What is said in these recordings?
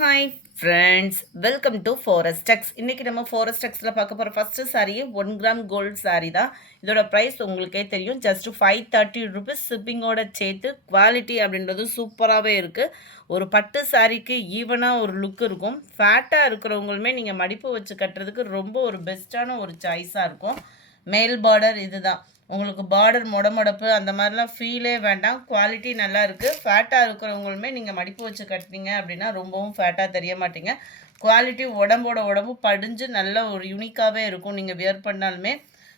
Hi friends welcome to forest இன்றைக்கி நம்ம ஃபாரஸ்டெக்ஸில் பார்க்க போகிற ஃபஸ்ட்டு சாரியே ஒன் கிராம் கோல்டு சாரீ தான். இதோட ப்ரைஸ் உங்களுக்கே தெரியும். ஜஸ்ட் ஃபைவ் தேர்ட்டி ருபீஸ் ஷிப்பிங்கோட சேர்த்து குவாலிட்டி அப்படின்றது சூப்பராகவே இருக்குது ஒரு பட்டு சாரீக்கு ஈவனாக ஒரு லுக் இருக்கும். ஃபேட்டாக இருக்கிறவங்களுமே நீங்கள் மடிப்பு வச்சு கட்டுறதுக்கு ரொம்ப ஒரு பெஸ்ட்டான ஒரு சாய்ஸாக இருக்கும். மேல் பார்டர் இதுதான். உங்களுக்கு பார்டர் முடமுடப்பு அந்த மாதிரிலாம் ஃபீலே வேண்டாம். குவாலிட்டி நல்லா இருக்குது ஃபேட்டாக இருக்கிறவங்களுமே நீங்கள் மடிப்பு வச்சு கட்டினீங்க அப்படின்னா ரொம்பவும் ஃபேட்டாக தெரிய மாட்டீங்க. குவாலிட்டி உடம்போட உடம்பு படிஞ்சு நல்ல ஒரு யூனிக்காகவே இருக்கும். நீங்கள் வியர் பண்ணாலுமே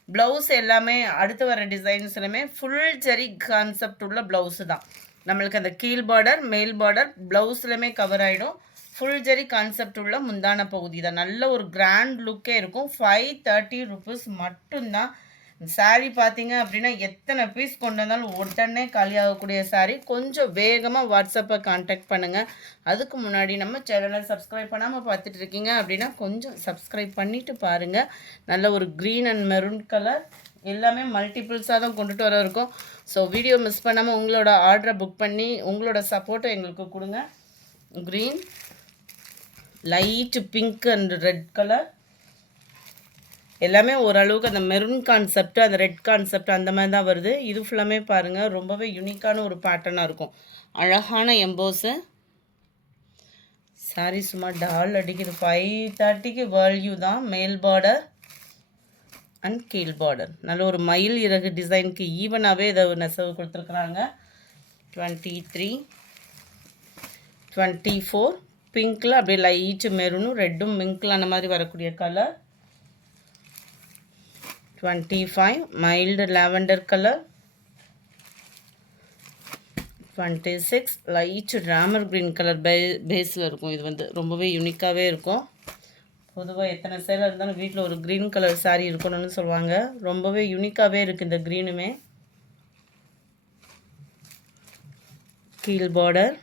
ப்ளவுஸ் எல்லாமே அடுத்து வர டிசைன்ஸ்லுமே ஃபுல் செரி கான்செப்ட் உள்ள ப்ளவுஸு தான். நம்மளுக்கு அந்த கீழ் பார்டர் மேல் பார்டர் ப்ளவுஸ்லையுமே கவர் ஆகிடும் ஃபுல் ஜெரி கான்செப்ட் உள்ள முந்தான பகுதி. தான் நல்ல ஒரு கிராண்ட் லுக்கே இருக்கும். ஃபைவ் தேர்ட்டி ருபீஸ் மட்டும்தான். சாரீ பார்த்தீங்க அப்படின்னா எத்தனை பீஸ் கொண்டு வந்தாலும் உடனே காலியாகக்கூடிய சாரீ கொஞ்சம் வேகமாக வாட்ஸ்அப்பை காண்டாக்ட் பண்ணுங்கள் அதுக்கு முன்னாடி நம்ம சேனலை சப்ஸ்கிரைப் பண்ணாமல் பார்த்துட்டு இருக்கீங்க அப்படின்னா கொஞ்சம் சப்ஸ்கிரைப் பண்ணிவிட்டு பாருங்கள் நல்ல ஒரு க்ரீன் அண்ட் மெரூன் கலர் எல்லாமே மல்டிபிள்ஸாக தான் கொண்டுட்டு வர இருக்கும். ஸோ வீடியோ மிஸ் பண்ணாமல் உங்களோட ஆர்டரை புக் பண்ணி உங்களோட சப்போர்ட்டை எங்களுக்கு கொடுங்க. Green light pink and red colour எல்லாமே ஓரளவுக்கு அந்த மெரூன் கான்செப்ட் அந்த ரெட் கான்செப்ட் அந்த மாதிரி தான் வருது. இது ஃபுல்லாமே பாருங்கள் ரொம்பவே யூனிக்கான ஒரு பேட்டர்னாக இருக்கும். அழகான எம்போஸு சாரி சும்மா டால் அடிக்குது. ஃபைவ் தேர்ட்டிக்கு வேல்யூ தான். மேல் பார்டர் அண்ட் கீழ் பார்டர் நல்ல ஒரு மயில் இறகு டிசைனுக்கு ஈவனாகவே இதை நெசவு கொடுத்துருக்குறாங்க. டுவெண்ட்டி த்ரீ டுவெண்ட்டி ஃபோர் பிங்க்கில் அப்படியே லைட்டு மெரூனும் ரெட்டும் மிங்க்கில் அந்த மாதிரி வரக்கூடிய colour twenty five mild lavender colour twenty six light Ramar green colour பே பேஸில் இருக்கும். இது வந்து ரொம்பவே யூனிக்காகவே இருக்கும். பொதுவாக எத்தனை சேலை இருந்தாலும் வீட்டில் ஒரு க்ரீன் கலர் சாரீ இருக்கணும்னு சொல்லுவாங்க. ரொம்பவே யூனிக்காகவே இருக்குது இந்த க்ரீனுமே கீழ் பார்டர்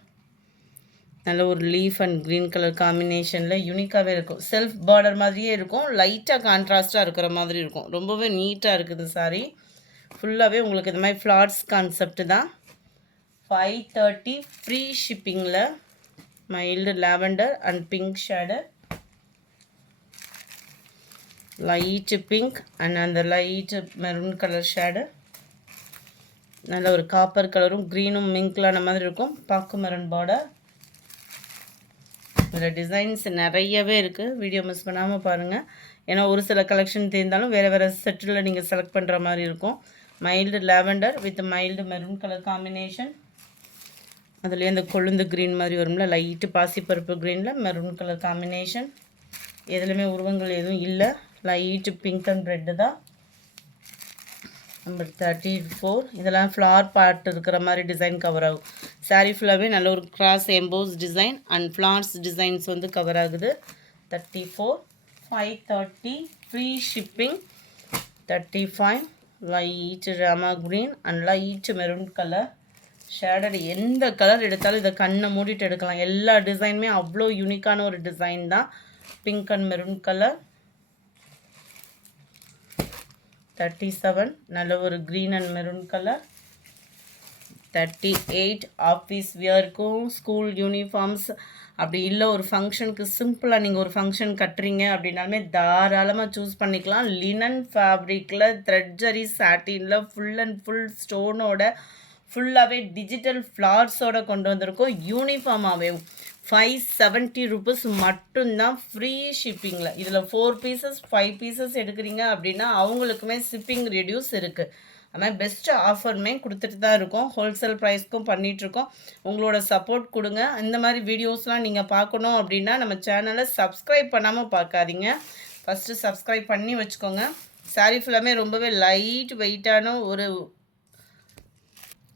நல்ல ஒரு லீஃப் அண்ட் க்ரீன் கலர் காம்பினேஷனில் யூனிக்காகவே இருக்கும். செல்ஃப் பார்டர் மாதிரியே இருக்கும். லைட்டாக கான்ட்ராஸ்ட்டாக இருக்கிற மாதிரி இருக்கும். ரொம்பவே நீட்டாக இருக்குது சாரி ஃபுல்லாகவே உங்களுக்கு இந்த மாதிரி ஃப்ளாட்ஸ் கான்செப்ட் தான். ஃபைவ் தேர்ட்டி ஃப்ரீ ஷிப்பிங்கில் மைல்டு லாவெண்டர் அண்ட் பிங்க் ஷேடர் லைட்டு பிங்க் அண்ட் அந்த லைட்டு மெரூன் கலர் ஷேடு நல்ல ஒரு காப்பர் கலரும் க்ரீனும் மிங்க்லான மாதிரி இருக்கும். பாக்கு மெரூன் பார்டர் இதில் டிசைன்ஸ் நிறையவே இருக்குது வீடியோ மிஸ் பண்ணாமல் பாருங்கள் ஏன்னா ஒரு சில கலெக்ஷன் தேர்ந்தாலும் வேறு வேறு செட்டில் நீங்கள் செலக்ட் பண்ணுற மாதிரி இருக்கும். Mild lavender with mild maroon colour combination அதுலேயே அந்த கொழுந்து க்ரீன் மாதிரி வரும்ல லைட்டு பாசிப்பருப்பு க்ரீனில் மெரூன் கலர் காம்பினேஷன் எதுலையுமே உருவங்கள் எதுவும் இல்லை. லைட்டு பிங்க் அண்ட் ரெட்டு தான். நம்பர் தேர்ட்டி ஃபோர் இதெல்லாம் ஃப்ளார் பார்ட் இருக்கிற மாதிரி டிசைன் கவர் ஆகும். சாரீ ஃபுல்லாகவே நல்ல ஒரு cross emboss design and florals designs வந்து கவர் ஆகுது. Thirty four five thirty free shipping thirty five light Rama green and light maroon colour shaded எந்த கலர் எடுத்தாலும் இதை கண்ணை மூடிட்டு எடுக்கலாம். எல்லா டிசைனுமே அவ்வளோ யூனிக்கான ஒரு டிசைன் தான். Pink and maroon colour thirty seven நல்ல ஒரு green and maroon colour thirty eight office வியர்க்கும் school uniforms அப்படி இல்லை ஒரு ஃபங்க்ஷனுக்கு சிம்பிளாக நீங்கள் ஒரு ஃபங்க்ஷன் கட்டுறீங்க அப்படின்னாலுமே தாராளமாக சூஸ் பண்ணிக்கலாம். லினன் ஃபேப்ரிக்கில் த்ரெட்ஜரி சாட்டினில் ஃபுல் அண்ட் ஃபுல் ஸ்டோனோட ஃபுல்லாகவே டிஜிட்டல் ஃப்ளார்ஸோட கொண்டு வந்திருக்கோம். யூனிஃபார்மாகவே ஃபைவ் செவன்ட்டி ருபீஸ் மட்டும்தான் ஃப்ரீ ஷிப்பிங்கில் இதில் ஃபோர் பீசஸ் ஃபைவ் பீசஸ் எடுக்கிறீங்க அப்படின்னா அவங்களுக்குமே ஷிப்பிங் ரெடியூஸ் இருக்குது அது மாதிரி பெஸ்ட்டு ஆஃபருமே கொடுத்துட்டு தான் இருக்கோம். ஹோல்சேல் ப்ரைஸ்க்கும் பண்ணிகிட்ருக்கோம் உங்களோட சப்போர்ட் கொடுங்க. இந்த மாதிரி வீடியோஸ்லாம் நீங்கள் பார்க்கணும் அப்படின்னா நம்ம சேனலை சப்ஸ்கிரைப் பண்ணாமல் பார்க்காதீங்க. ஃபஸ்ட்டு சப்ஸ்கிரைப் பண்ணி வச்சுக்கோங்க. சாரீ ஃபுல்லாமே ரொம்பவே லைட் வெயிட்டான ஒரு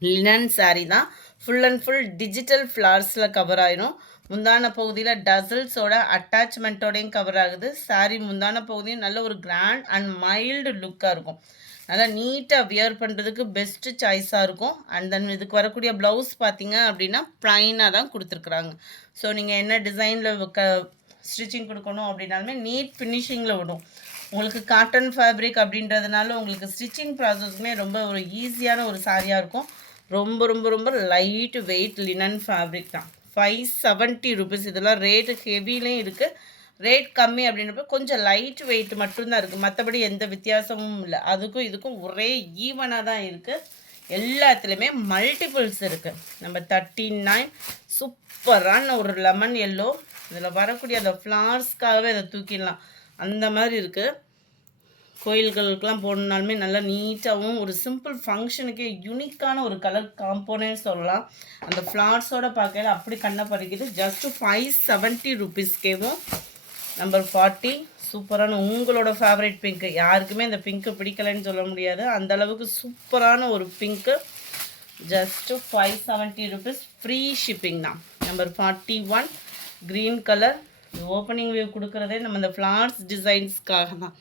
லினன் சாரீ தான். ஃபுல் அண்ட் ஃபுல் டிஜிட்டல் ஃப்ளார்ஸில் கவர் ஆயிரும். முந்தான பகுதியில் டசல்ஸோட அட்டாச்மெண்ட்டோடையும் கவர் ஆகுது. சாரீ முந்தான பகுதியும் நல்ல ஒரு கிராண்ட் அண்ட் மைல்டு லுக்காக இருக்கும். நல்லா நீட்டாக வியர் பண்ணுறதுக்கு பெஸ்ட்டு சாய்ஸாக இருக்கும். அண்ட் தென் இதுக்கு வரக்கூடிய ப்ளவுஸ் பார்த்தீங்க அப்படின்னா ப்ளைனாக தான் கொடுத்துருக்குறாங்க. ஸோ நீங்கள் என்ன டிசைனில் க ஸ்டிச்சிங் கொடுக்கணும் அப்படின்னாலுமே நீட் ஃபினிஷிங்கில் விடும். உங்களுக்கு காட்டன் ஃபேப்ரிக் அப்படின்றதுனால உங்களுக்கு ஸ்டிச்சிங் ப்ராசஸுமே ரொம்ப ஒரு ஈஸியான ஒரு சாரியாக இருக்கும். ரொம்ப ரொம்ப ரொம்ப லைட் வெயிட் லினன் ஃபேப்ரிக் தான். ஃபைவ் செவன்ட்டி ருபீஸ் இதெல்லாம் ரேட்டு ஹெவிலையும் இருக்குது ரேட் கம்மி அப்படின்றப்ப கொஞ்சம் லைட் வெயிட் மட்டும்தான் இருக்குது மற்றபடி எந்த வித்தியாசமும் இல்லை. அதுக்கும் இதுக்கும் ஒரே ஈவனாக தான் இருக்குது எல்லாத்துலேயுமே மல்டிபிள்ஸ் இருக்குது நம்ம தேர்ட்டி நைன் சூப்பரான ஒரு லெமன் எல்லோ இதில் வரக்கூடிய அந்த ஃப்ளார்ஸ்க்காகவே அதை தூக்கிடலாம். அந்த மாதிரி இருக்குது கோயில்களுக்கெலாம் போடணுனாலுமே நல்லா நீட்டாகவும் ஒரு சிம்பிள் ஃபங்க்ஷனுக்கே யூனிக்கான ஒரு கலர் காம்போனே சொல்லலாம். அந்த ஃப்ளார்ஸோட பார்க்கல அப்படி கண்ணை பறிக்குது. ஜஸ்ட்டு ஃபைவ் செவன்ட்டி ருபீஸ்க்கேவும் நம்பர் ஃபார்ட்டி சூப்பரான உங்களோட ஃபேவரட் பிங்க்கு யாருக்குமே இந்த பிங்க்கு பிடிக்கலைன்னு சொல்ல முடியாது. அந்த அளவுக்கு சூப்பரான ஒரு pink just five seventy rupees free shipping தான். Number forty one green colour opening view கொடுக்குறதே நம்ம இந்த ஃப்ளார்ஸ் டிசைன்ஸ்க்காக தான்.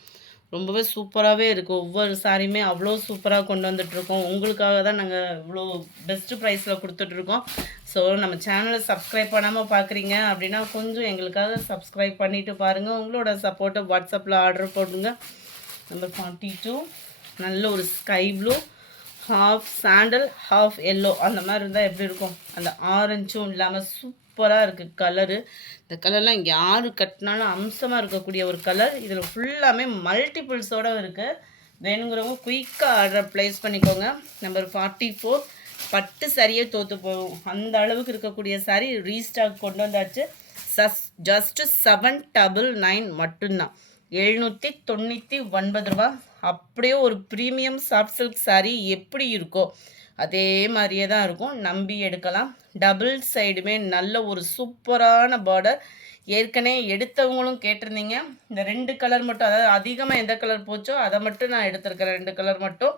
ரொம்பவே சூப்பராகவே இருக்குது ஒவ்வொரு சாரியுமே அவ்வளோ சூப்பராக கொண்டு வந்துட்ருக்கோம் உங்களுக்காக தான் நாங்கள் இவ்வளோ பெஸ்ட்டு ப்ரைஸில் கொடுத்துட்ருக்கோம் ஸோ நம்ம சேனலை சப்ஸ்கிரைப் பண்ணாமல் பார்க்குறீங்க அப்படின்னா கொஞ்சம் எங்களுக்காக சப்ஸ்கிரைப் பண்ணிவிட்டு பாருங்கள் உங்களோட சப்போர்ட்டை வாட்ஸ்அப்பில் ஆர்டர் போடுங்க. நம்பர் ஃபார்ட்டி டூ நல்ல ஒரு sky blue half sandal half yellow அந்த மாதிரி இருந்தால் எப்படி இருக்கும்? அந்த ஆரஞ்சும் இல்லாமல் சூப்பராக இருக்குது கலரு இந்த கலர்லாம் யார் கட்டினாலும் அம்சமாக இருக்கக்கூடிய ஒரு கலர் இதில் ஃபுல்லாமே மல்டிபிள்ஸோடு இருக்குது வேணுங்கிறவங்க குயிக்காக ஆர்டர் ப்ளேஸ் பண்ணிக்கோங்க. நம்பர் ஃபார்ட்டி ஃபோர் பட்டு சரியே தோற்று போகும். அந்த அளவுக்கு இருக்கக்கூடிய சாரி ரீஸ்டாக் கொண்டு வந்தாச்சு. சஸ் ஜஸ்ட்டு செவன் டபுள் நைன் மட்டும்தான். எழுநூற்றி தொண்ணூற்றி ஒன்பது ரூபா. அப்படியே ஒரு ப்ரீமியம் சாஃப்ட் சில்க் சாரீ எப்படி இருக்கோ அதே மாதிரியே தான் இருக்கும். நம்பி எடுக்கலாம். டபுள் சைடுமே நல்ல ஒரு சூப்பரான பார்டர் ஏற்கனவே எடுத்தவங்களும் கேட்டிருந்தீங்க. இந்த ரெண்டு கலர் மட்டும் அதாவது அதிகமாக எந்த கலர் போச்சோ அதை மட்டும் நான் எடுத்திருக்கிறேன். ரெண்டு கலர் மட்டும்.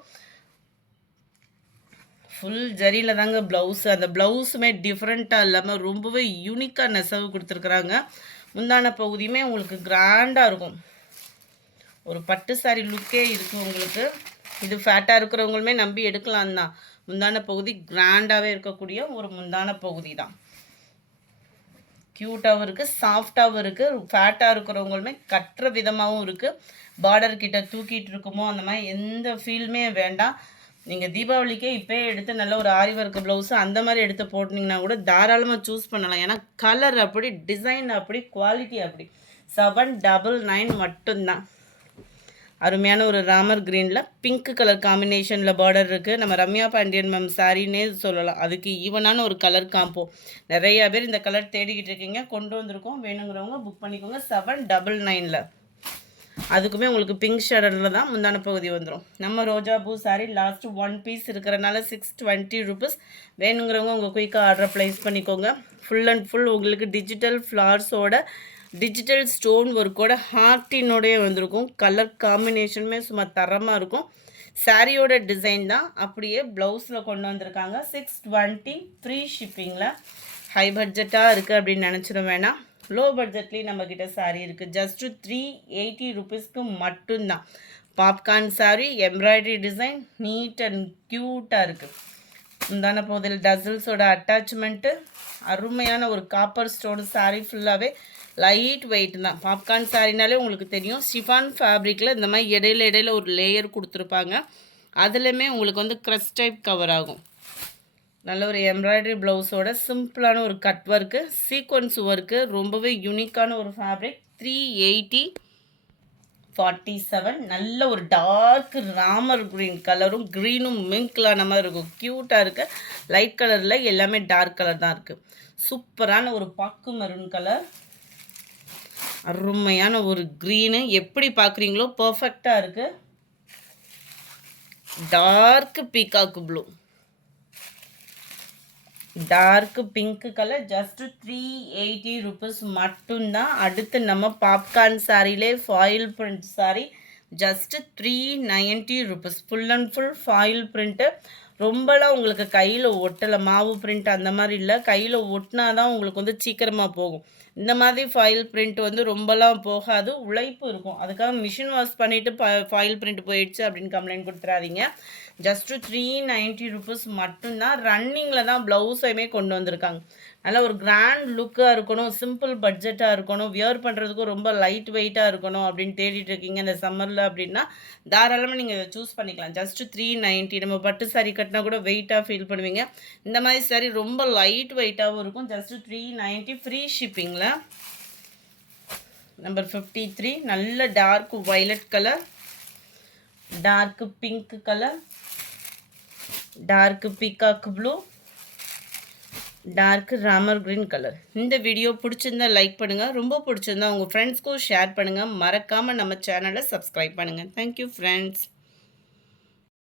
ஃபுல் ஜரியில் தாங்க ப்ளவுஸ் அந்த ப்ளவுஸுமே டிஃப்ரெண்ட்டாக இல்லாமல் ரொம்பவே யூனிக்காக நெசவு கொடுத்துருக்குறாங்க. முந்தான பகுதியுமே உங்களுக்கு கிராண்டாக இருக்கும். ஒரு பட்டு சாரி லுக்கே இருக்கும் உங்களுக்கு. இது ஃபேட்டாக இருக்கிறவங்களுமே நம்பி எடுக்கலாம் தான். முந்தான பகுதி கிராண்டாகவே இருக்கக்கூடிய ஒரு முந்தான பகுதி தான். க்யூட்டாகவும் இருக்குது சாஃப்டாகவும் இருக்குது ஃபேட்டாக இருக்கிறவங்களுமே கட்டுற விதமாகவும் இருக்குது பார்டர் கிட்ட தூக்கிட்டு இருக்குமோ அந்த மாதிரி எந்த ஃபீல்மே வேண்டாம். நீங்கள் தீபாவளிக்கே இப்போ எடுத்து நல்ல ஒரு ஆரி ஒர்க் ப்ளவுஸு அந்த மாதிரி எடுத்து போட்டிங்கன்னா கூட தாராளமாக சூஸ் பண்ணலாம். ஏன்னா கலர் அப்படி டிசைன் அப்படி குவாலிட்டி அப்படி. செவன் டபுள் நைன் மட்டும்தான். அருமையான ஒரு ராமர் க்ரீனில் பிங்க் கலர் காம்பினேஷனில் பார்டர் இருக்குது நம்ம ரம்யா பாண்டியன் மேம் சாரின்னே சொல்லலாம். அதுக்கு ஈவனான ஒரு கலர் காம்போ நிறையா பேர் இந்த கலர் தேடிக்கிட்டு இருக்கீங்க. கொண்டு வந்திருக்கோம். வேணுங்கிறவங்க புக் பண்ணிக்கோங்க. செவன் டபுள் நைனில் அதுக்குமே உங்களுக்கு பிங்க் ஷேடரில் தான் முந்தான பகுதி வந்துடும் நம்ம ரோஜா பூ சாரி லாஸ்ட்டு ஒன் பீஸ் இருக்கிறனால சிக்ஸ் டுவெண்ட்டி ருபீஸ் வேணுங்கிறவங்க உங்கள் குயிக்காக ஆர்டர் ப்ளேஸ் பண்ணிக்கோங்க. ஃபுல் அண்ட் ஃபுல் உங்களுக்கு டிஜிட்டல் ஃப்ளார்ஸோட டிஜிட்டல் ஸ்டோன் ஒர்க்கோட ஹார்ட்டினோடய வந்திருக்கும். கலர் காம்பினேஷனுமே சும்மா தரமாக இருக்கும். சாரியோட டிசைன் தான். அப்படியே ப்ளவுஸில் கொண்டு வந்திருக்காங்க. சிக்ஸ் டுவெண்ட்டி ஃப்ரீ ஷிப்பிங்கில் ஹை பட்ஜெட்டாக இருக்குது அப்படின்னு நினச்சிட வேணாம். லோ பட்ஜெட்லேயும் நம்மக்கிட்ட சாரீ இருக்குது ஜஸ்ட்டு த்ரீ எயிட்டி ருபீஸ்க்கு மட்டும்தான். Popcorn sari embroidery design neat and க்யூட்டாக இருக்குது முந்தான போதில் டசில்ஸோட அட்டாச்மெண்ட்டு அருமையான ஒரு காப்பர் ஸ்டோன் சாரீ ஃபுல்லாகவே லைட் வெயிட் தான். பாப்கார்ன் சாரினாலே உங்களுக்கு தெரியும். ஷிஃபான் ஃபேப்ரிக்கில் இந்த மாதிரி இடையில இடையில ஒரு லேயர் கொடுத்துருப்பாங்க. அதுலேயுமே உங்களுக்கு வந்து க்ரஸ் டைப் கவர் ஆகும். நல்ல ஒரு எம்ப்ராய்டரி ப்ளவுஸோட சிம்பிளான ஒரு கட் ஒர்க்கு சீக்வன்ஸ் ஒர்க்கு ரொம்பவே யூனிக்கான ஒரு fabric three eighty forty seven நல்ல ஒரு டார்க் ராமர் க்ரீன் கலரும் க்ரீனும் மிங்க்லான மாதிரி இருக்கும். க்யூட்டாக இருக்குது லைட் கலரில் எல்லாமே டார்க் கலர் தான் இருக்குது சூப்பரான ஒரு பாக்கு மருன் கலர் அருமையான ஒரு க்ரீனு எப்படி பார்க்குறீங்களோ பர்ஃபெக்டாக இருக்குது dark peacock blue dark pink colour just three eighty rupees மட்டும்தான். அடுத்து நம்ம popcorn சாரிலே foil print sari just three ninety rupees full and full foil print ரொம்பலாம் உங்களுக்கு கையில் ஒட்டலை. மாவு பிரிண்ட் அந்த மாதிரி இல்லை. கையில் ஒட்டினா தான் உங்களுக்கு வந்து சீக்கிரமாக போகும். இந்த மாதிரி ஃபாயில் பிரிண்ட் வந்து ரொம்பலாம் போகாது. உழைப்பு இருக்கும். அதுக்காக மிஷின் வாஷ் பண்ணிவிட்டு ஃபாயில் பிரிண்ட் போயிடுச்சு அப்படின்னு கம்ப்ளைண்ட் கொடுத்துறாதீங்க. ஜஸ்ட்டு த்ரீ நைன்ட்டி ருபீஸ் மட்டும்தான் ரன்னிங்கில் தான் ப்ளவுஸையுமே கொண்டு வந்திருக்காங்க. நல்லா ஒரு கிராண்ட் லுக்காக இருக்கணும் சிம்பிள் பட்ஜெட்டாக இருக்கணும் வியர் பண்ணுறதுக்கும் ரொம்ப லைட் வெயிட்டாக இருக்கணும் அப்படின்னு தேடிட்டு இருக்கீங்க இந்த சம்மரில் அப்படின்னா தாராளமாக நீங்கள் இதை சூஸ் பண்ணிக்கலாம். ஜஸ்ட்டு த்ரீ நைன்ட்டி நம்ம பட்டு சாரி கட்டினா கூட வெயிட்டாக ஃபீல் பண்ணுவீங்க. இந்த மாதிரி சாரி ரொம்ப லைட் வெயிட்டாகவும் இருக்கும். ஜஸ்ட்டு த்ரீ நைன்ட்டி ஃப்ரீ ஷிப்பிங்கில் நம்பர் ஃபிஃப்டி த்ரீ நல்ல dark violet colour dark pink colour dark peacock blue dark Ramar green colour இந்த வீடியோ பிடிச்சிருந்தா லைக் பண்ணுங்கள் ரொம்ப பிடிச்சிருந்தா உங்கள் ஃப்ரெண்ட்ஸ்க்கும் ஷேர் பண்ணுங்கள் மறக்காமல் நம்ம சேனலை சப்ஸ்கிரைப் பண்ணுங்கள் தேங்க்யூ ஃப்ரெண்ட்ஸ்